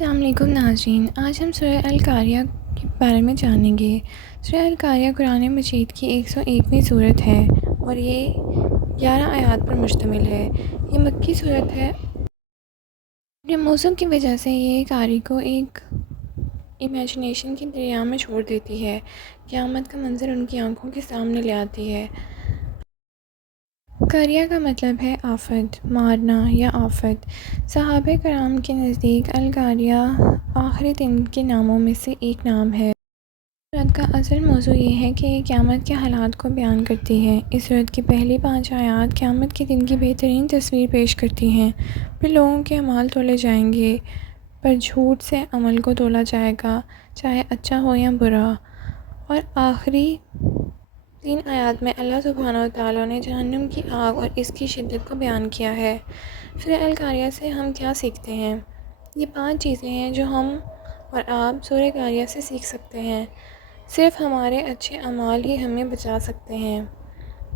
السلام علیکم ناظرین، آج ہم سورہ القاریہ کے بارے میں جانیں گے۔ سورہ القاریہ قرآن مجید کی 101ویں صورت ہے اور یہ 11 آیات پر مشتمل ہے۔ یہ مکی صورت ہے۔ اپنے موضوع کی وجہ سے یہ قاری کو ایک امیجنیشن کی دریا میں چھوڑ دیتی ہے۔ قیامت کا منظر ان کی آنکھوں کے سامنے لے آتی ہے۔ قاریہ کا مطلب ہے آفت، مارنا یا آفت۔ صحابہ کرام کے نزدیک القاریہ آخری دن کے ناموں میں سے ایک نام ہے۔ سورت کا اصل موضوع یہ ہے کہ یہ قیامت کے حالات کو بیان کرتی ہے۔ اس سورت کی پہلی 5 آیات قیامت کے دن کی بہترین تصویر پیش کرتی ہیں۔ پھر لوگوں کے اعمال تولے جائیں گے، پر جھوٹ سے عمل کو تولا جائے گا، چاہے اچھا ہو یا برا۔ اور آخری 3 آیات میں اللہ سبحانہ وتعالیٰ نے جہنم کی آگ اور اس کی شدت کو بیان کیا ہے۔ سورہ القاریہ سے ہم کیا سیکھتے ہیں؟ یہ 5 چیزیں ہیں جو ہم اور آپ سورہ قاریہ سے سیکھ سکتے ہیں۔ صرف ہمارے اچھے اعمال ہی ہمیں بچا سکتے ہیں۔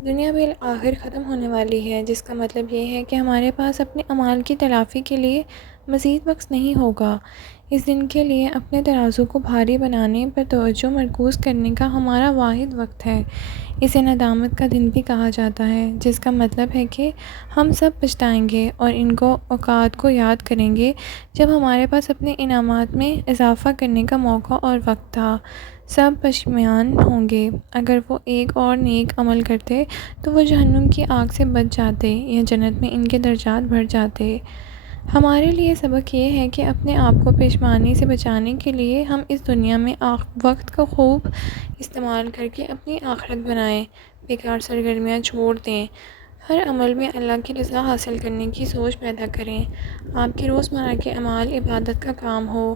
دنیا بالآخر ختم ہونے والی ہے، جس کا مطلب یہ ہے کہ ہمارے پاس اپنے اعمال کی تلافی کے لیے مزید وقت نہیں ہوگا۔ اس دن کے لیے اپنے ترازو کو بھاری بنانے پر توجہ مرکوز کرنے کا ہمارا واحد وقت ہے۔ اسے ندامت کا دن بھی کہا جاتا ہے، جس کا مطلب ہے کہ ہم سب پچھتائیں گے اور ان کو اوقات کو یاد کریں گے جب ہمارے پاس اپنے انعامات میں اضافہ کرنے کا موقع اور وقت تھا۔ سب پشیمان ہوں گے۔ اگر وہ ایک اور نیک عمل کرتے تو وہ جہنم کی آگ سے بچ جاتے یا جنت میں ان کے درجات بڑھ جاتے۔ ہمارے لیے سبق یہ ہے کہ اپنے آپ کو پشیمانی سے بچانے کے لیے ہم اس دنیا میں وقت کا خوب استعمال کر کے اپنی آخرت بنائیں، بیکار سرگرمیاں چھوڑ دیں، ہر عمل میں اللہ کی رضا حاصل کرنے کی سوچ پیدا کریں۔ آپ کے روزمرہ کے اعمال عبادت کا کام ہو،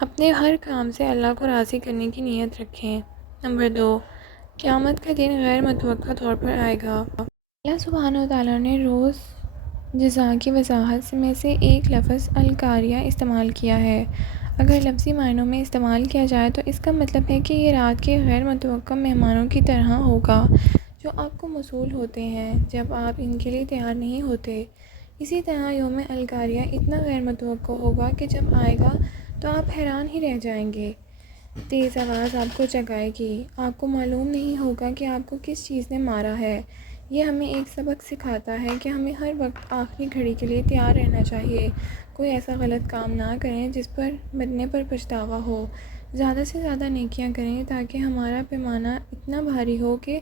اپنے ہر کام سے اللہ کو راضی کرنے کی نیت رکھیں۔ نمبر 2، قیامت کا دن غیر متوقع طور پر آئے گا۔ اللہ سبحانہ وتعالیٰ نے روز جزا کی وضاحت میں سے ایک لفظ القاریہ استعمال کیا ہے۔ اگر لفظی معنوں میں استعمال کیا جائے تو اس کا مطلب ہے کہ یہ رات کے غیر متوقع مہمانوں کی طرح ہوگا جو آپ کو موصول ہوتے ہیں جب آپ ان کے لیے تیار نہیں ہوتے۔ اسی طرح یوم القاریہ اتنا غیر متوقع ہوگا کہ جب آئے گا تو آپ حیران ہی رہ جائیں گے۔ تیز آواز آپ کو جگائے گی، آپ کو معلوم نہیں ہوگا کہ آپ کو کس چیز نے مارا ہے۔ یہ ہمیں ایک سبق سکھاتا ہے کہ ہمیں ہر وقت آخری گھڑی کے لیے تیار رہنا چاہیے۔ کوئی ایسا غلط کام نہ کریں جس پر مرنے پر پچھتاوا ہو۔ زیادہ سے زیادہ نیکیاں کریں تاکہ ہمارا پیمانہ اتنا بھاری ہو کہ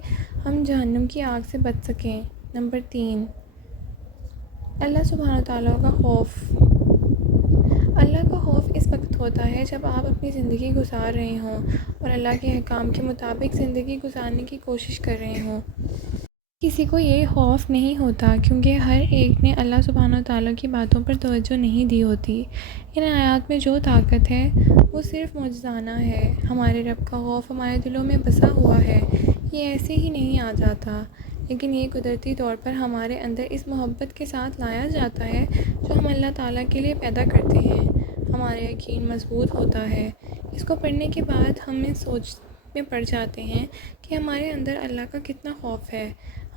ہم جہنم کی آگ سے بچ سکیں۔ نمبر 3، اللہ سبحانہ تعالیٰ کا خوف۔ اللہ کا خوف اس وقت ہوتا ہے جب آپ اپنی زندگی گزار رہے ہوں اور اللہ کے احکام کے مطابق زندگی گزارنے کی کوشش کر رہے ہوں۔ کسی کو یہ خوف نہیں ہوتا کیونکہ ہر ایک نے اللہ سبحانہ تعالیٰ کی باتوں پر توجہ نہیں دی ہوتی۔ ان آیات میں جو طاقت ہے وہ صرف معجزانہ ہے۔ ہمارے رب کا خوف ہمارے دلوں میں بسا ہوا ہے۔ یہ ایسے ہی نہیں آ جاتا، لیکن یہ قدرتی طور پر ہمارے اندر اس محبت کے ساتھ لایا جاتا ہے جو ہم اللہ تعالیٰ کے لیے پیدا کرتے ہیں۔ ہمارا یقین مضبوط ہوتا ہے۔ اس کو پڑھنے کے بعد ہمیں سوچ میں پڑ جاتے ہیں کہ ہمارے اندر اللہ کا کتنا خوف ہے،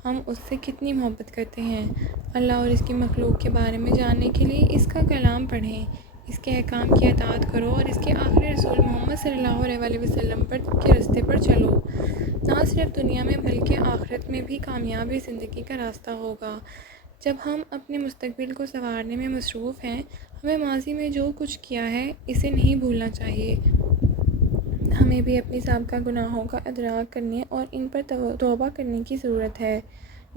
ہم اس سے کتنی محبت کرتے ہیں۔ اللہ اور اس کی مخلوق کے بارے میں جاننے کے لیے اس کا کلام پڑھیں، اس کے احکام کی اطاعت کرو اور اس کے آخری رسول محمد صلی اللہ علیہ وسلم کے راستے پر چلو۔ نہ صرف دنیا میں بلکہ آخرت میں بھی کامیابی زندگی کا راستہ ہوگا۔ جب ہم اپنے مستقبل کو سنوارنے میں مصروف ہیں، ہمیں ماضی میں جو کچھ کیا ہے اسے نہیں بھولنا چاہیے۔ ہمیں بھی اپنی سابقہ گناہوں کا ادراک کرنے اور ان پر توبہ کرنے کی ضرورت ہے۔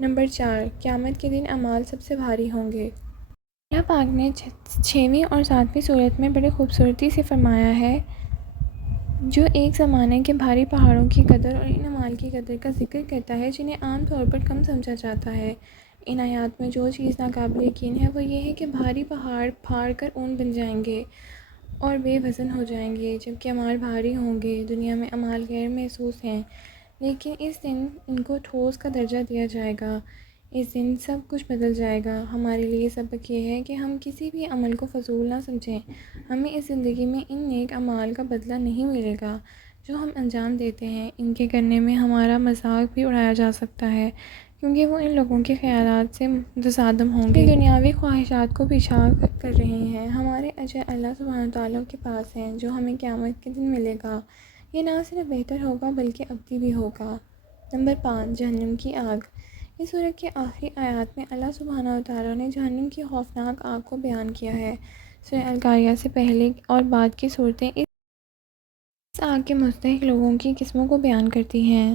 نمبر 4، قیامت کے دن اعمال سب سے بھاری ہوں گے۔ اللہ پاک نے 6ویں اور 7ویں صورت میں بڑی خوبصورتی سے فرمایا ہے، جو ایک زمانے کے بھاری پہاڑوں کی قدر اور ان اعمال کی قدر کا ذکر کرتا ہے جنہیں عام طور پر کم سمجھا جاتا ہے۔ ان آیات میں جو چیز ناقابل یقین ہے وہ یہ ہے کہ بھاری پہاڑ پھاڑ کر اون بن جائیں گے اور بے وزن ہو جائیں گے، جبکہ اعمال بھاری ہوں گے۔ دنیا میں اعمال غیر محسوس ہیں، لیکن اس دن ان کو ٹھوس کا درجہ دیا جائے گا۔ اس دن سب کچھ بدل جائے گا۔ ہمارے لیے سبق یہ ہے کہ ہم کسی بھی عمل کو فضول نہ سمجھیں۔ ہمیں اس زندگی میں ان نیک اعمال کا بدلہ نہیں ملے گا جو ہم انجام دیتے ہیں۔ ان کے کرنے میں ہمارا مذاق بھی اڑایا جا سکتا ہے، کیونکہ وہ ان لوگوں کے خیالات سے تصادم ہوں گے، دنیاوی خواہشات کو پیچھا کر رہے ہیں۔ ہمارے اجر اللہ سبحانہ تعالیٰ کے پاس ہیں جو ہمیں قیامت کے دن ملے گا۔ یہ نہ صرف بہتر ہوگا بلکہ ابدی بھی ہوگا۔ نمبر 5، جہنم کی آگ۔ اس سورت کے آخری آیات میں اللہ سبحانہ تعالیٰ نے جہنم کی خوفناک آگ کو بیان کیا ہے۔ سورہ القاریہ سے پہلے اور بعد کی صورتیں اس آگ کے مستحق لوگوں کی قسموں کو بیان کرتی ہیں،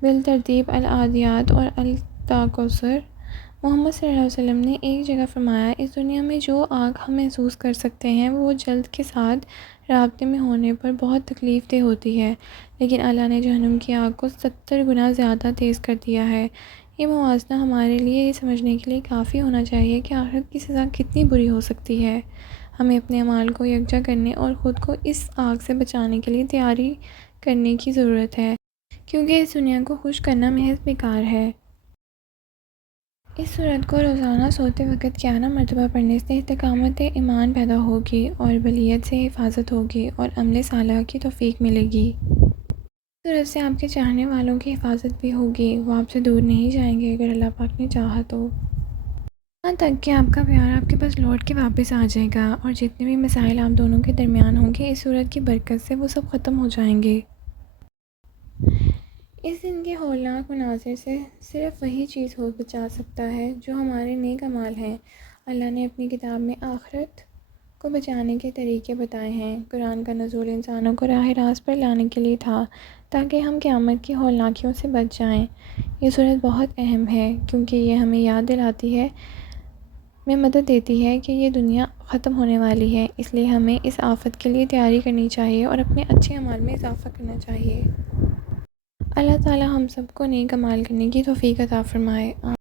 بالترتیب العادیات اور التکاثر۔ محمد صلی اللہ علیہ وسلم نے ایک جگہ فرمایا، اس دنیا میں جو آگ ہم محسوس کر سکتے ہیں وہ جلد کے ساتھ رابطے میں ہونے پر بہت تکلیف دہ ہوتی ہے، لیکن اللہ نے جہنم کی آگ کو 70 گنا زیادہ تیز کر دیا ہے۔ یہ موازنہ ہمارے لیے یہ سمجھنے کے لیے کافی ہونا چاہیے کہ آخرت کی سزا کتنی بری ہو سکتی ہے۔ ہمیں اپنے اعمال کو یکجا کرنے اور خود کو اس آگ سے بچانے کے لیے تیاری کرنے کی ضرورت ہے، کیونکہ اس دنیا کو خوش کرنا محض بیکار ہے۔ اس سورت کو روزانہ سوتے وقت 11 مرتبہ پڑھنے سے استقامت ایمان پیدا ہوگی اور بلیت سے حفاظت ہوگی اور عمل صالح کی توفیق ملے گی۔ اس سورت سے آپ کے چاہنے والوں کی حفاظت بھی ہوگی، وہ آپ سے دور نہیں جائیں گے اگر اللہ پاک نے چاہا تو۔ یہاں تک کہ آپ کا پیار آپ کے پاس لوٹ کے واپس آ جائے گا اور جتنے بھی مسائل آپ دونوں کے درمیان ہوں گے اس سورت کی برکت سے وہ سب ختم ہو جائیں گے۔ اس دن کے ہولناک مناظر سے صرف وہی چیز ہو بچا سکتا ہے جو ہمارے نیک اعمال ہیں۔ اللہ نے اپنی کتاب میں آخرت کو بچانے کے طریقے بتائے ہیں۔ قرآن کا نزول انسانوں کو راہ راست پر لانے کے لیے تھا تاکہ ہم قیامت کی ہولناکیوں سے بچ جائیں۔ یہ صورت بہت اہم ہے کیونکہ یہ ہمیں یاد دلاتی ہے، میں مدد دیتی ہے کہ یہ دنیا ختم ہونے والی ہے، اس لیے ہمیں اس آفت کے لیے تیاری کرنی چاہیے اور اپنے اچھے اعمال میں اضافہ کرنا چاہیے۔ اللہ تعالی ہم سب کو نیک اعمال کرنے کی توفیق عطا فرمائے۔